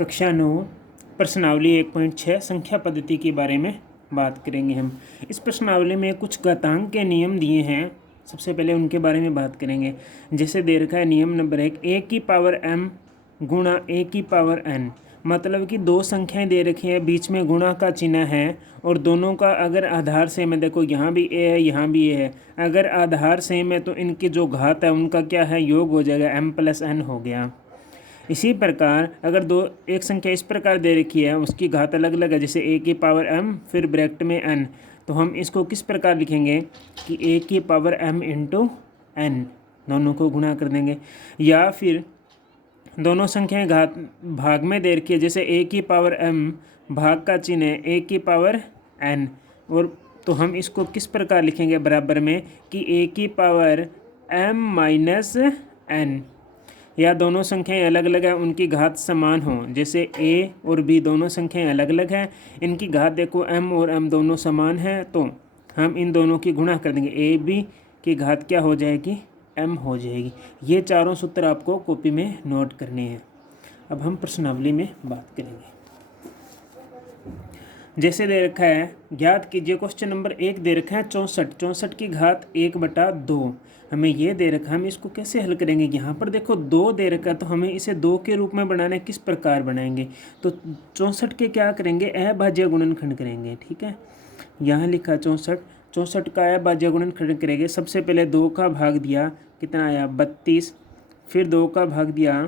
कक्षा 9 प्रश्नावली 1.6 संख्या पद्धति के बारे में बात करेंगे हम। इस प्रश्नावली में कुछ घातांक के नियम दिए हैं, सबसे पहले उनके बारे में बात करेंगे। जैसे दे रखा है नियम नंबर 1, a की पावर m गुणा a की पावर n, मतलब कि दो संख्याएं दे रखी हैं, बीच में गुणा का चिन्ह है और दोनों का अगर आधार सेम है, देखो यहाँ भी a है यहाँ भी a है, अगर आधार सेम है तो इनकी जो घात है उनका क्या है, योग हो जाएगा, m + n हो गया। इसी प्रकार अगर एक संख्या इस प्रकार दे रखी है, उसकी घात अलग अलग है, जैसे a की पावर m फिर ब्रैकेट में n, तो हम इसको किस प्रकार लिखेंगे कि a की पावर m इंटू n, दोनों को गुणा कर देंगे। या फिर दोनों संख्याएं घात भाग में दे रखी है, जैसे a की पावर m भाग का चिन्ह है a की पावर n, और तो हम इसको किस प्रकार लिखेंगे बराबर में कि a की पावर m - n। या दोनों संख्याएं अलग अलग हैं, उनकी घात समान हो, जैसे a और b दोनों संख्याएं अलग अलग हैं, इनकी घात देखो m और m दोनों समान हैं, तो हम इन दोनों की गुणा कर देंगे, a b की घात क्या हो जाएगी, m हो जाएगी। ये चारों सूत्र आपको कॉपी में नोट करने हैं। अब हम प्रश्नावली में बात करेंगे। जैसे दे रखा है, ज्ञात कीजिए, क्वेश्चन नंबर 1 दे रखा है 64 की घात 1/2, हमें ये दे रखा है, हम इसको कैसे हल करेंगे। यहाँ पर देखो 2 दे रखा है, तो हमें इसे 2 के रूप में बनाना है, किस प्रकार बनाएंगे, तो 64 के क्या करेंगे, अभाज्य गुणनखंड करेंगे। ठीक है, यहाँ लिखा 64 का अभाज्य गुणनखंड करेंगे। सबसे पहले 2 का भाग दिया, कितना आया 32, फिर 2 का भाग दिया,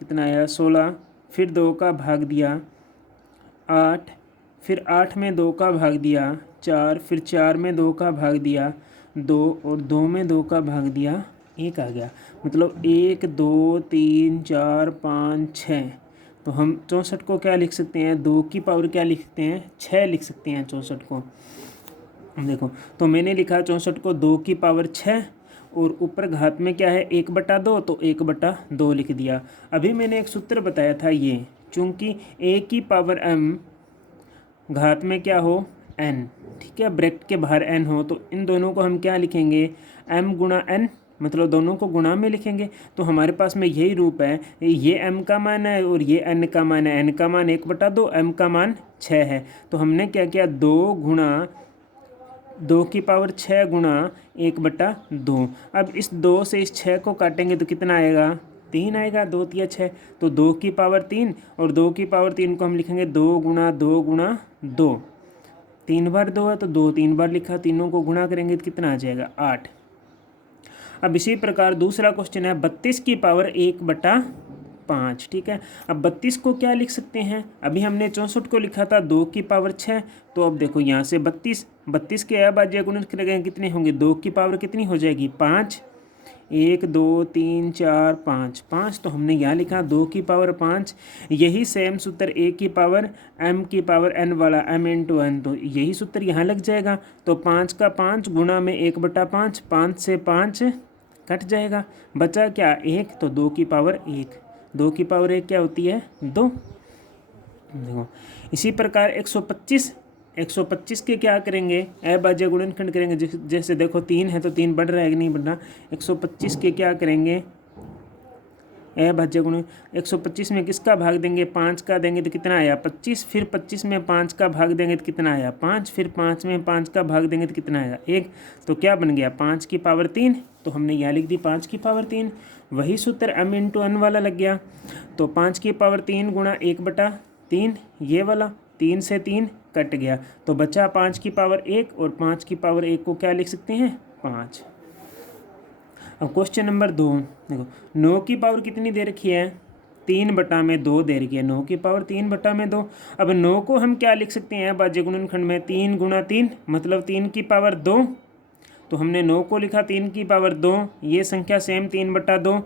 कितना आया 16, फिर 2 का भाग दिया 8, फिर 8 में 2 का भाग दिया 4, फिर 4 में 2 का भाग दिया 2, और 2 में 2 का भाग दिया 1 आ गया। मतलब 1 2 3 4 5 6, तो हम 64 को क्या लिख सकते हैं, 2 की पावर क्या लिख सकते हैं, 6 लिख सकते हैं 64 को। देखो, तो मैंने लिखा 64 को 2 की पावर 6, और ऊपर घात में क्या है 1/2, तो 1/2 लिख दिया। अभी मैंने एक सूत्र बताया था, ये चूँकि a की पावर m घात में क्या हो n, ठीक है, ब्रैकेट के बाहर n हो, तो इन दोनों को हम क्या लिखेंगे, m गुणा n, मतलब दोनों को गुणा में लिखेंगे। तो हमारे पास में यही रूप है, ये m का मान है और ये n का मान है, n का मान 1/2, m का मान 6 है। तो हमने क्या किया, 2 की पावर 6 गुणा 1/2। अब इस 2 से इस 6 को काटेंगे तो कितना आएगा, 3 आएगा, 2 तिया 6, तो 2 की पावर 3, और 2 की पावर 3 को हम लिखेंगे 2 गुणा 2 गुणा 2, 3 बार 2 है तो 2 3 बार लिखा, तीनों को गुणा करेंगे तो कितना आ जाएगा 8। अब इसी प्रकार दूसरा क्वेश्चन है 32 की पावर 1/5। ठीक है, अब 32 को क्या लिख सकते हैं, अभी हमने 64 को लिखा था 2 की पावर 6, तो अब देखो यहाँ से 32 के अभाज्य गुणनखंड करेंगे, कितने होंगे, 2 की पावर कितनी हो जाएगी 5, 1 2 3 4 5 5, तो हमने यहाँ लिखा 2 की पावर 5। यही सेम सूत्र a की पावर m की पावर n वाला, m इंटू n, तो यही सूत्र यहाँ लग जाएगा। तो 5 का 5 गुणा में 1/5, 5 से 5 कट जाएगा, बचा क्या 1, तो 2 की पावर 1, 2 की पावर 1 क्या होती है 2। देखो, इसी प्रकार 125 के क्या करेंगे, अभाज्य गुणनखंड करेंगे। जैसे देखो 3 है तो 3 बढ़ रहा है कि नहीं बढ़ रहा, 125 के क्या करेंगे अभाज्य गुण, 125 में किसका भाग देंगे, 5 का देंगे तो कितना आया 25, फिर 25 में 5 का भाग देंगे तो कितना आया 5, फिर 5 में 5 का भाग देंगे तो कितना आएगा 1, तो क्या बन गया 5 की पावर 3, तो हमने यहाँ लिख दी 5 की पावर 3। वही सूत्र m इंटू n वाला लग गया, तो 5 की पावर 3 गुणा 1/3, ये वाला 3 से 3 कट गया, तो बचा 5 की पावर 1, और 5 की पावर 1 को क्या लिख सकते हैं 5। अब क्वेश्चन नंबर 2 देखो, 9 की पावर कितनी दे रखी है, 3/2 दे रखी है, 9 की पावर 3/2। अब 9 को हम क्या लिख सकते हैं अभाज्य गुणनखंड में, 3 गुणा 3 मतलब 3 की पावर 2, तो हमने 9 को लिखा 3 की पावर 2, ये संख्या सेम 3/2।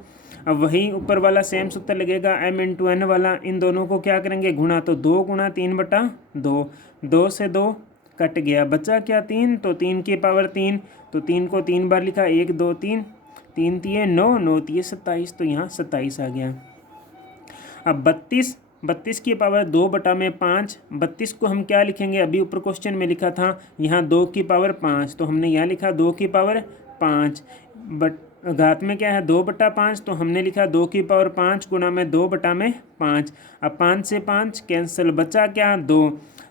अब वही ऊपर वाला सेम सूत्र लगेगा m इंटू n वाला, इन दोनों को क्या करेंगे गुणा, तो 2 गुणा 3/2, 2 से 2 कट गया, बचा क्या 3, तो 3 की पावर 3, तो 3 को 3 बार लिखा, 1 2 3, 3 तिये 9, 9 तिये 27, तो यहाँ 27 आ गया। अब 32 की पावर 2/5, 32 को हम क्या लिखेंगे, अभी ऊपर क्वेश्चन में लिखा था यहाँ 2 की पावर 5, तो हमने यहाँ लिखा 2 की पावर 5, घात में क्या है 2/5, तो हमने लिखा 2⁵ गुणा में 2/5। अब 5 से 5 कैंसिल, बचा क्या 2,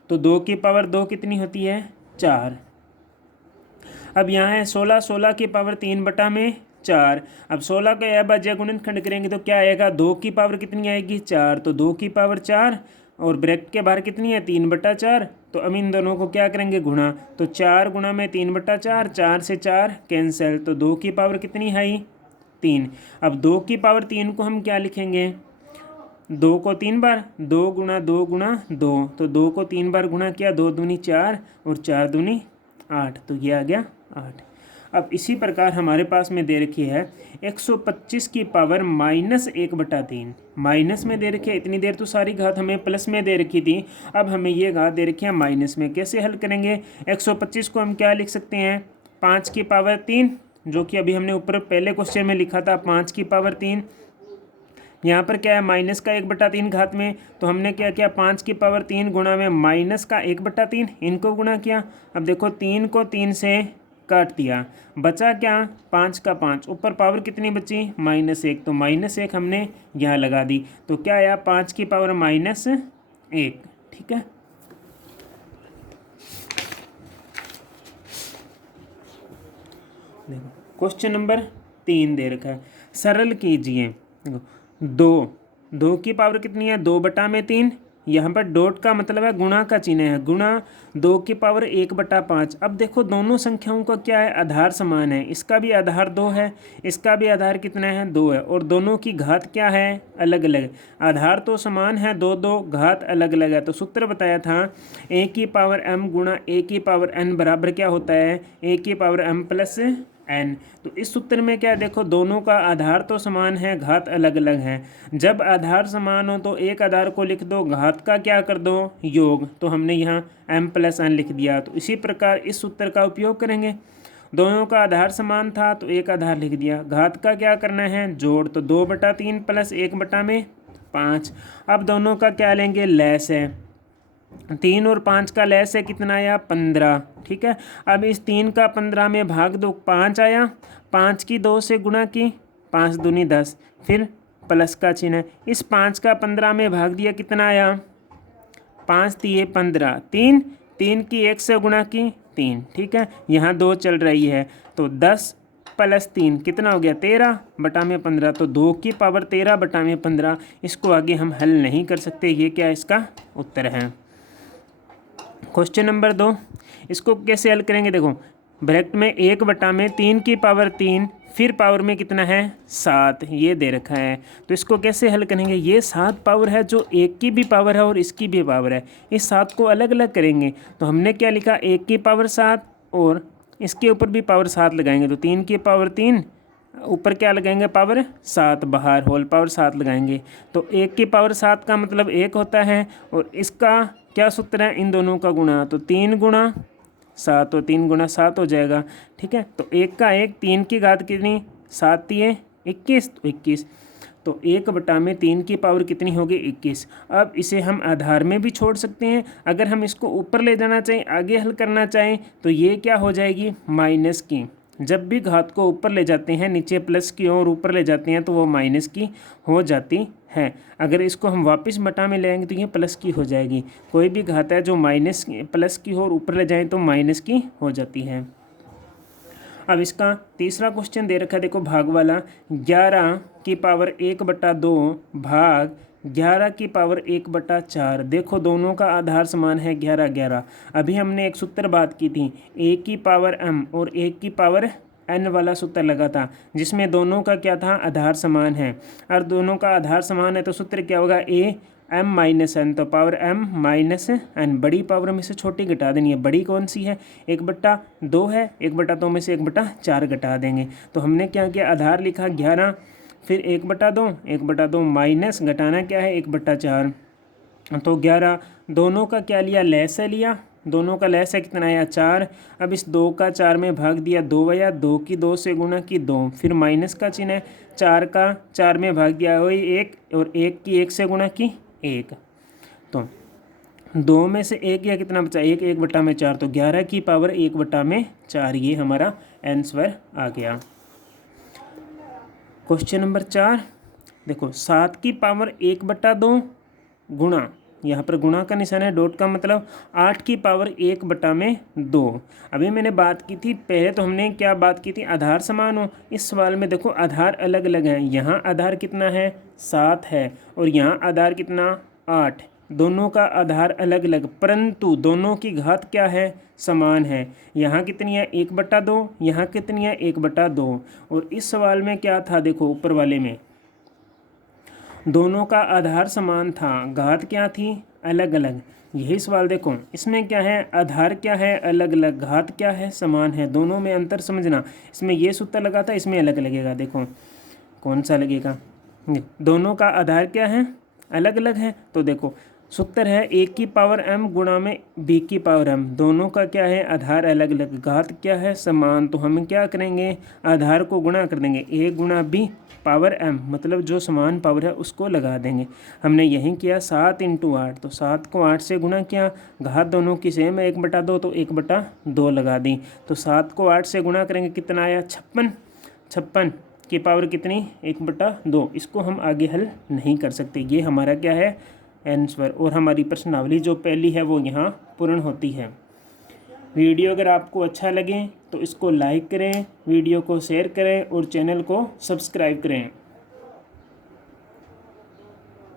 तो 2⁵2 कितनी होती है 4। अब यहाँ है 16, 16⁵3/4। अब 16 का यह बाज्य गुणनखंड करेंगे तो क्या आएगा, 2 की पावर कितनी आएगी 4, तो 2⁵4 और ब्रैकेट के बाहर कितनी है 3/4। तो अब इन दोनों को क्या करेंगे गुणा, तो 4 गुणा में 3/4, 4 से 4 कैंसिल, तो 2 की पावर कितनी है 3। अब 2 की पावर 3 को हम क्या लिखेंगे, 2 को 3 बार, 2 गुणा 2 गुणा 2, तो 2 को 3 बार गुणा किया, 2 दूनी 4 और 4 दूनी 8, तो ये आ गया 8। अब इसी प्रकार हमारे पास में दे रखी है 125 की पावर -1/3, माइनस में दे रखी है। इतनी देर तो सारी घात हमें प्लस में दे रखी थी, अब हमें ये घात दे रखी है माइनस में। कैसे हल करेंगे, 125 को हम क्या लिख सकते हैं 5 की पावर 3, जो कि अभी हमने ऊपर पहले क्वेश्चन में लिखा था 5 की पावर 3। यहाँ पर क्या है माइनस का 1/3 घात में, तो हमने क्या किया 5 की पावर 3 गुणा में माइनस का 1/3, इनको गुणा किया। अब देखो 3 को 3 से काट दिया, बचा क्या 5 का 5, ऊपर पावर कितनी बची -1, तो -1 हमने यहाँ लगा दी, तो क्या आया 5 की पावर -1। ठीक है, देखो क्वेश्चन नंबर 3 दे रखा है, सरल कीजिए। देखो 2 की पावर कितनी है 2/3, यहाँ पर डॉट का मतलब है गुणा का चिन्ह है, गुणा 2 की पावर 1/5। अब देखो दोनों संख्याओं का क्या है आधार समान है, इसका भी आधार 2 है, इसका भी आधार कितना है 2 है, और दोनों की घात क्या है अलग अलग। आधार तो समान है 2 2, घात अलग अलग है, तो सूत्र बताया था a⁴m गुणा a⁴n बराबर क्या होता है a⁴m + n। तो इस सूत्र में क्या देखो दोनों का आधार तो समान है, घात अलग अलग है। जब आधार समान हो तो एक आधार को लिख दो, घात का क्या कर दो योग, तो हमने यहाँ m + n लिख दिया। तो इसी प्रकार इस सूत्र का उपयोग करेंगे, दोनों का आधार समान था तो एक आधार लिख दिया, घात का क्या करना है जोड़, तो 2/3 + 1/5। अब दोनों का क्या लेंगे लैस है, 3 और 5 का लैस है कितना आया 15। ठीक है, अब इस 3 का 15 में भाग दो 5 आया, 5 की 2 से गुणा की, 5 दूनी 10, फिर प्लस का चिन्ह है, इस 5 का 15 में भाग दिया कितना आया 5 × 15, 3 की 1 से गुणा की 3। ठीक है, यहाँ 2 चल रही है, तो 10 + 3 कितना हो गया 13/15, तो 2 की पावर 13/15। इसको आगे हम हल नहीं कर सकते, ये क्या इसका उत्तर है। क्वेश्चन नंबर 2, इसको कैसे हल करेंगे, देखो ब्रैकेट में 1/3 की पावर 3, फिर पावर में कितना है 7, ये दे रखा है। तो इसको कैसे हल करेंगे, ये 7 पावर है जो एक की भी पावर है और इसकी भी पावर है, इस 7 को अलग अलग करेंगे। तो हमने क्या लिखा 1 की पावर 7 और इसके ऊपर भी पावर 7 लगाएंगे, तो 3 की पावर 3, ऊपर क्या लगाएंगे पावर 7, बाहर होल पावर 7 लगाएंगे। तो 1 की पावर 7 का मतलब 1 होता है, और इसका क्या सूत्र है इन दोनों का गुणा, तो 3 गुणा 7 और 3 गुणा 7 हो जाएगा। ठीक है, तो 1 का 1, 3 की घात कितनी 7 × 21, तो 21, तो 1/3 की पावर कितनी होगी 21। अब इसे हम आधार में भी छोड़ सकते हैं, अगर हम इसको ऊपर ले जाना चाहें आगे हल करना चाहें तो ये क्या हो जाएगी माइनस की। जब भी घात को ऊपर ले जाते हैं नीचे प्लस की और ऊपर ले जाते हैं तो वो माइनस की हो जाती है। अगर इसको हम वापस बटा में ले आएंगे तो ये प्लस की हो जाएगी। कोई भी घात है जो माइनस प्लस की हो और ऊपर ले जाएं तो माइनस की हो जाती है। अब इसका तीसरा क्वेश्चन दे रखा है, देखो भाग वाला, 11 की पावर 1/2 भाग 11 की पावर 1/4। देखो दोनों का आधार समान है 11 11। अभी हमने एक सूत्र बात की थी a की पावर m और 1 की पावर n वाला सूत्र लगा था, जिसमें दोनों का क्या था आधार समान है। और दोनों का आधार समान है तो सूत्र क्या होगा a m - n, तो पावर m - n, बड़ी पावर में से छोटी घटा देनी है। बड़ी कौन सी है 1/2 है, 1/2 में से 1/4 घटा देंगे। तो हमने क्या किया आधार लिखा 11, फिर 1/2, 1/2 माइनस घटाना क्या है 1/4, तो 11। दोनों का क्या लिया लैस है लिया, दोनों का लैस है कितना आया 4। अब इस 2 का 4 में भाग दिया 2 आया, 2 की 2 से गुणा की 2, फिर माइनस का चिन्ह है, 4 का 4 में भाग दिया वही 1 और 1 की 1 से गुणा की 1, तो 2 में से 1 या कितना बचा 1, 1/4, तो 11 की पावर 1/4, ये हमारा आंसर आ गया। क्वेश्चन नंबर 4 देखो 7 की पावर 1/2 गुणा, यहाँ पर गुणा का निशान है, डॉट का मतलब 8 की पावर 1/2। अभी मैंने बात की थी पहले, तो हमने क्या बात की थी, आधार समान हो। इस सवाल में देखो आधार अलग अलग हैं, यहाँ आधार कितना है 7 है और यहाँ आधार कितना 8, दोनों का आधार अलग अलग, परंतु दोनों की घात क्या है समान है। यहाँ कितनी है 1/2, यहाँ कितनी है 1/2। और इस सवाल में क्या था देखो ऊपर वाले में दोनों का आधार समान था, घात क्या थी अलग अलग। यही सवाल देखो इसमें क्या है, आधार क्या है अलग अलग, घात क्या है समान है, दोनों में अंतर समझना। इसमें ये सूत्र लगा था, इसमें अलग लगेगा, देखो कौन सा लगेगा। दोनों का आधार क्या है अलग अलग है, तो देखो सूत्र है 1 की पावर m गुणा में b की पावर m, दोनों का क्या है आधार अलग अलग, घात क्या है समान। तो हम क्या करेंगे आधार को गुणा कर देंगे, a गुणा b पावर m, मतलब जो समान पावर है उसको लगा देंगे। हमने यही किया 7 × 8, तो 7 को 8 से गुणा किया, घात दोनों की सेम है 1/2, तो 1/2 लगा दी। तो 7 को 8 से गुणा करेंगे कितना आया 56, 56 की पावर कितनी 1/2। इसको हम आगे हल नहीं कर सकते, ये हमारा क्या है आंसर। और हमारी प्रश्नावली जो पहली है वो यहाँ पूर्ण होती है। वीडियो अगर आपको अच्छा लगे तो इसको लाइक करें, वीडियो को शेयर करें और चैनल को सब्सक्राइब करें।